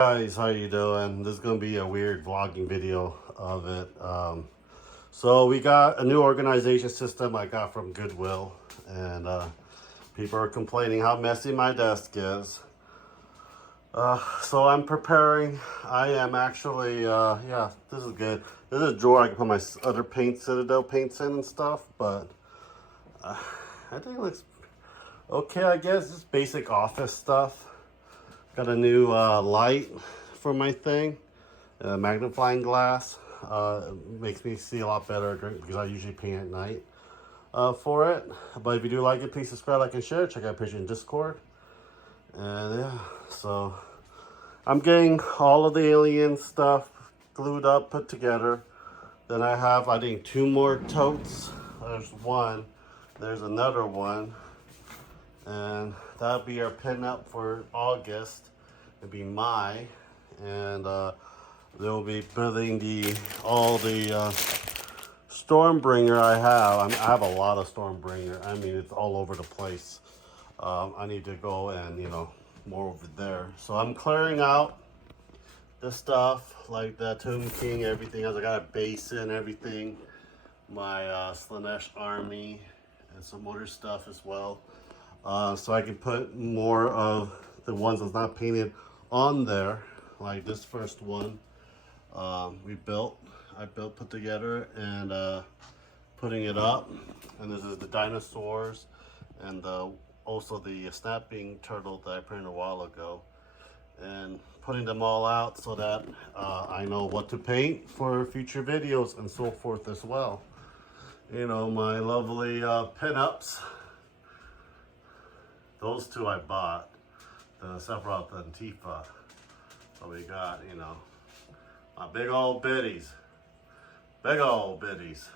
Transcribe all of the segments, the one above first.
Guys, how you doing? This is gonna be a weird vlogging video of it. So we got a new organization system I got from Goodwill, and people are complaining how messy my desk is. So I'm preparing. I am actually, yeah, this is good. This is a drawer I can put my other Citadel paints in and stuff, but I think it looks okay. I guess just basic office stuff. Got a new light for my thing, magnifying glass. Makes me see a lot better because I usually paint at night for it. But if you do like it, please subscribe, like, and share. Check out picture in Discord. And yeah, so I'm getting all of the alien stuff glued up, put together. Then I have, I think, 2 more totes. There's one, there's another one. And that'll be our pinup for August. It'll be Mai, and they'll be building all the Stormbringer I have. I have a lot of Stormbringer. I mean, it's all over the place. I need to go and more over there. So I'm clearing out the stuff like the Tomb King, everything else. I got a basin, everything. My Slaanesh army and some other stuff as well. So I can put more of the ones that's not painted on there, like this first one I put together, and putting it up. And this is the dinosaurs, and also the snapping turtle that I printed a while ago, and putting them all out so that I know what to paint for future videos and so forth as well. My lovely pinups. Those 2 I bought, the Sephiroth and Tifa. So we got, my big old biddies. Big old biddies.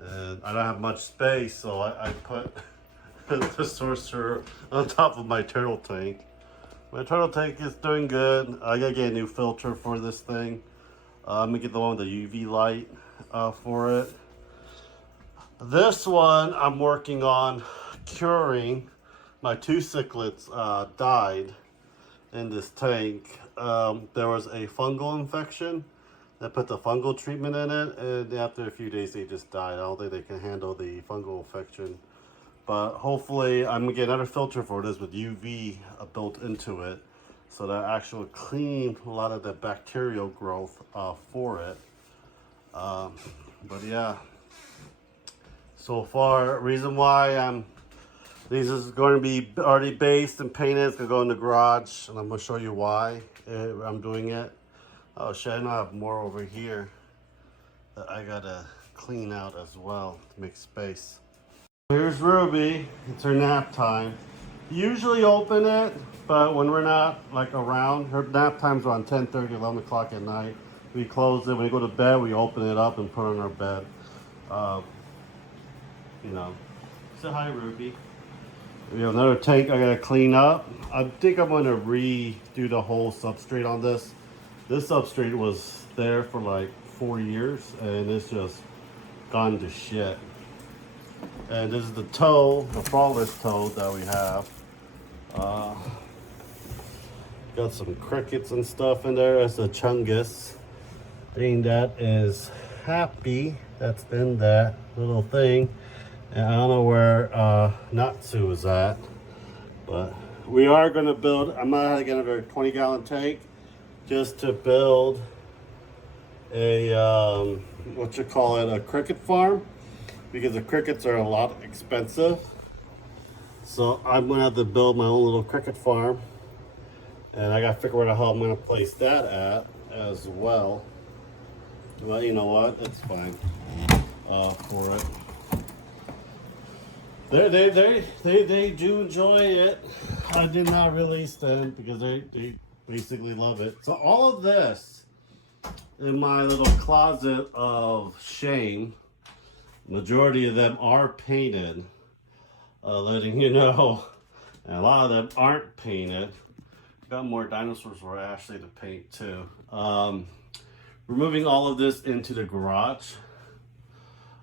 And I don't have much space, so I put the Sorcerer on top of my turtle tank. My turtle tank is doing good. I gotta get a new filter for this thing. I'm gonna get the one with the UV light for it. This one I'm working on curing. My 2 cichlids died in this tank. There was a fungal infection. They put the fungal treatment in it, and after a few days they just died. I don't think they can handle the fungal infection. But hopefully I'm gonna get another filter for this with UV built into it, so that actually clean a lot of the bacterial growth for it. But yeah, so far, reason why this is going to be already based and painted. It's going to go in the garage, and I'm going to show you why I'm doing it. Oh shit, I know I have more over here that I got to clean out as well to make space. Here's Ruby. It's her nap time. Usually open it, but when we're not around, her nap time's around 10:30, 11 o'clock at night. We close it. When we go to bed, we open it up and put it on our bed. Say hi, Ruby. We have another tank I gotta clean up. I think I'm gonna redo the whole substrate on this. This substrate was there for like 4 years, and it's just gone to shit. And this is the toe, the Flawless toe that we have. Got some crickets and stuff in there. That's a Chungus thing that is happy. That's in that little thing. And I don't know where Natsu is at, but we are going to build. I'm going to get another 20-gallon tank just to build a a cricket farm, because the crickets are a lot expensive. So I'm going to have to build my own little cricket farm, and I got to figure out how I'm going to place that at as well. Well, you know what? It's fine for it. They do enjoy it. I did not release them because they basically love it. So all of this in my little closet of shame, majority of them are painted, letting you know, and a lot of them aren't painted. Got more dinosaurs for Ashley to paint too. We're moving all of this into the garage.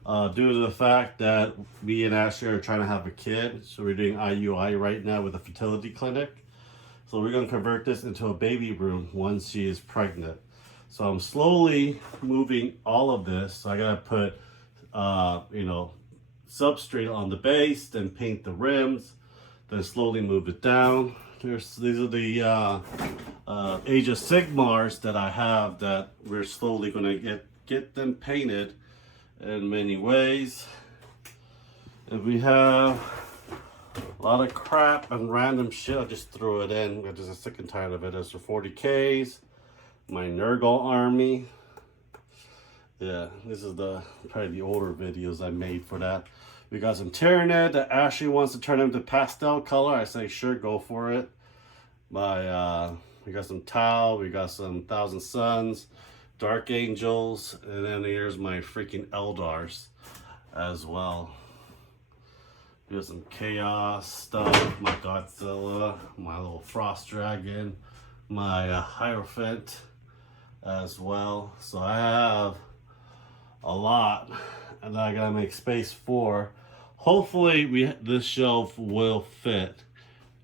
Due to the fact that me and Ashley are trying to have a kid. So we're doing IUI right now with a fertility clinic. So we're gonna convert this into a baby room once she is pregnant. So I'm slowly moving all of this. So I gotta put, you know, substrate on the base, then paint the rims, then slowly move it down. These are the Age of Sigmars that I have that we're slowly gonna get them painted in many ways. And we have a lot of crap and random shit. I just threw it in. I'm just sick and tired of it. As for 40Ks, my Nurgle army. Yeah, this is probably the older videos I made for that. We got some Tyranid that Ashley wants to turn into pastel color. I say sure, go for it. We got some Tau, we got some Thousand Suns, Dark Angels, and then here's my freaking Eldars as well. We got some Chaos stuff, my Godzilla, my little Frost Dragon, my Hierophant as well. So I have a lot, and I gotta make space for. Hopefully this shelf will fit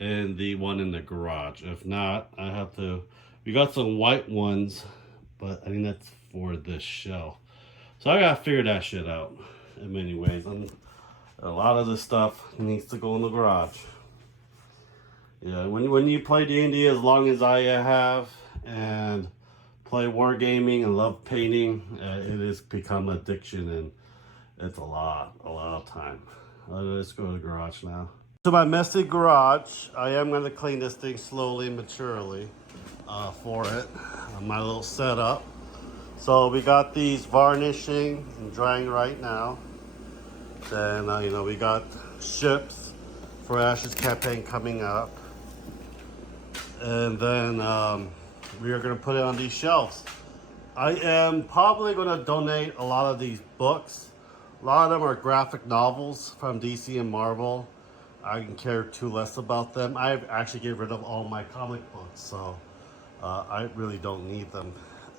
in the one in the garage. If not, I have to. We got some white ones, but I think that's for this shelf. So I gotta figure that shit out in many ways. And a lot of this stuff needs to go in the garage. Yeah, when you play D&D as long as I have and play wargaming and love painting, it has become addiction, and it's a lot of time. Let's go to the garage now. To my messy garage, I am going to clean this thing slowly and maturely for it. My little setup. So we got these varnishing and drying right now. Then you know, we got ships for Ash's campaign coming up, and then we are going to put it on these shelves. I am probably going to donate a lot of these books. A lot of them are graphic novels from DC and Marvel. I can care too less about them. I've actually get rid of all my comic books, so I really don't need them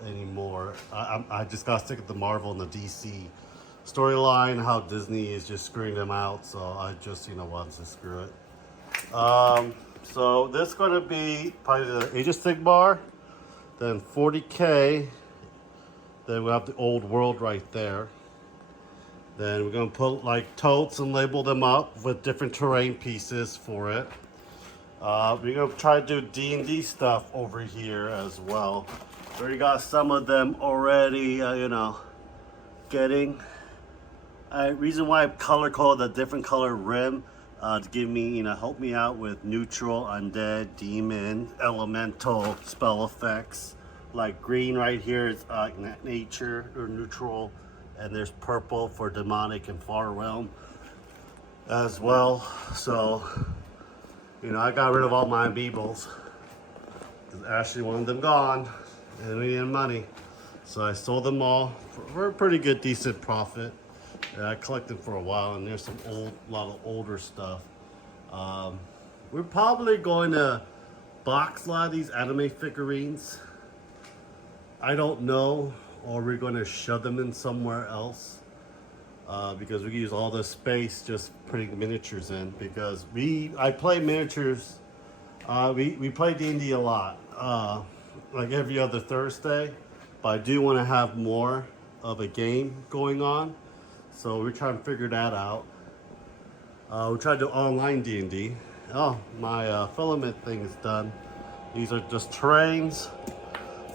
anymore. I just got sick of the Marvel and the DC storyline, how Disney is just screwing them out, so I just, you know, want to screw it. So this is going to be probably the Age of Sigmar, then 40K, then we have the Old World right there. Then we're going to put like totes and label them up with different terrain pieces for it. We're going to try to do D&D stuff over here as well. We already got some of them already, you know, getting. Reason why I color coded a different color rim to give me, you know, help me out with neutral, undead, demon, elemental spell effects. Like green right here is nature or neutral, and there's purple for demonic and far realm as well. So, you know, I got rid of all my amiibos because Ashley wanted them gone and we needed money. So I sold them all for a pretty good, decent profit. And I collected for a while, and there's some lot of older stuff. We're probably going to box a lot of these anime figurines. I don't know, or we're going to shove them in somewhere else because we can use all the space just putting miniatures in. Because I play miniatures. We play D&D a lot, like every other Thursday. But I do want to have more of a game going on. So we're trying to figure that out. We tried to do online D&D. Oh, my filament thing is done. These are just terrains.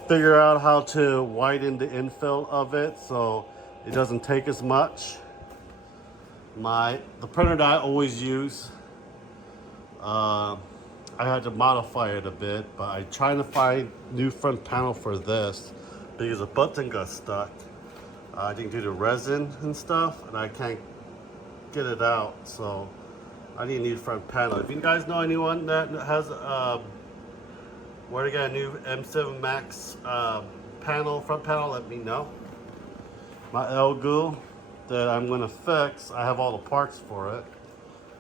Figure out how to widen the infill of it so it doesn't take as much. The printer that I always use, I had to modify it a bit, but I'm trying to find new front panel for this because the button got stuck. I think due to resin and stuff, and I can't get it out, so I need a new front panel. If you guys know anyone that has where to get a new M7 Max front panel, let me know. My Elgu that I'm gonna fix, I have all the parts for it.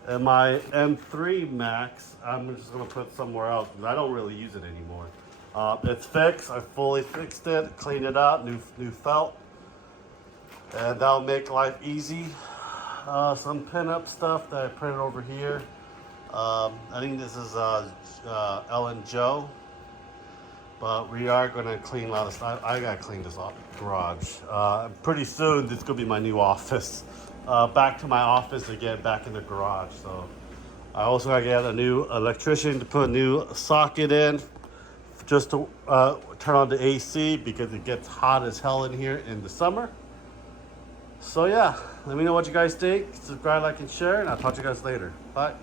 And my M3 Max, I'm just gonna put somewhere else because I don't really use it anymore. It's fixed, I fully fixed it, cleaned it out, new felt. And that'll make life easy. Some pinup stuff that I printed over here. I think this is Ellen Joe, but we are gonna clean a lot of stuff. I gotta clean this garage. Pretty soon, this is gonna be my new office. Back to my office again, back in the garage. So I also gotta get a new electrician to put a new socket in, just to turn on the AC because it gets hot as hell in here in the summer. So yeah, let me know what you guys think. Subscribe, like, and share, and I'll talk to you guys later. Bye.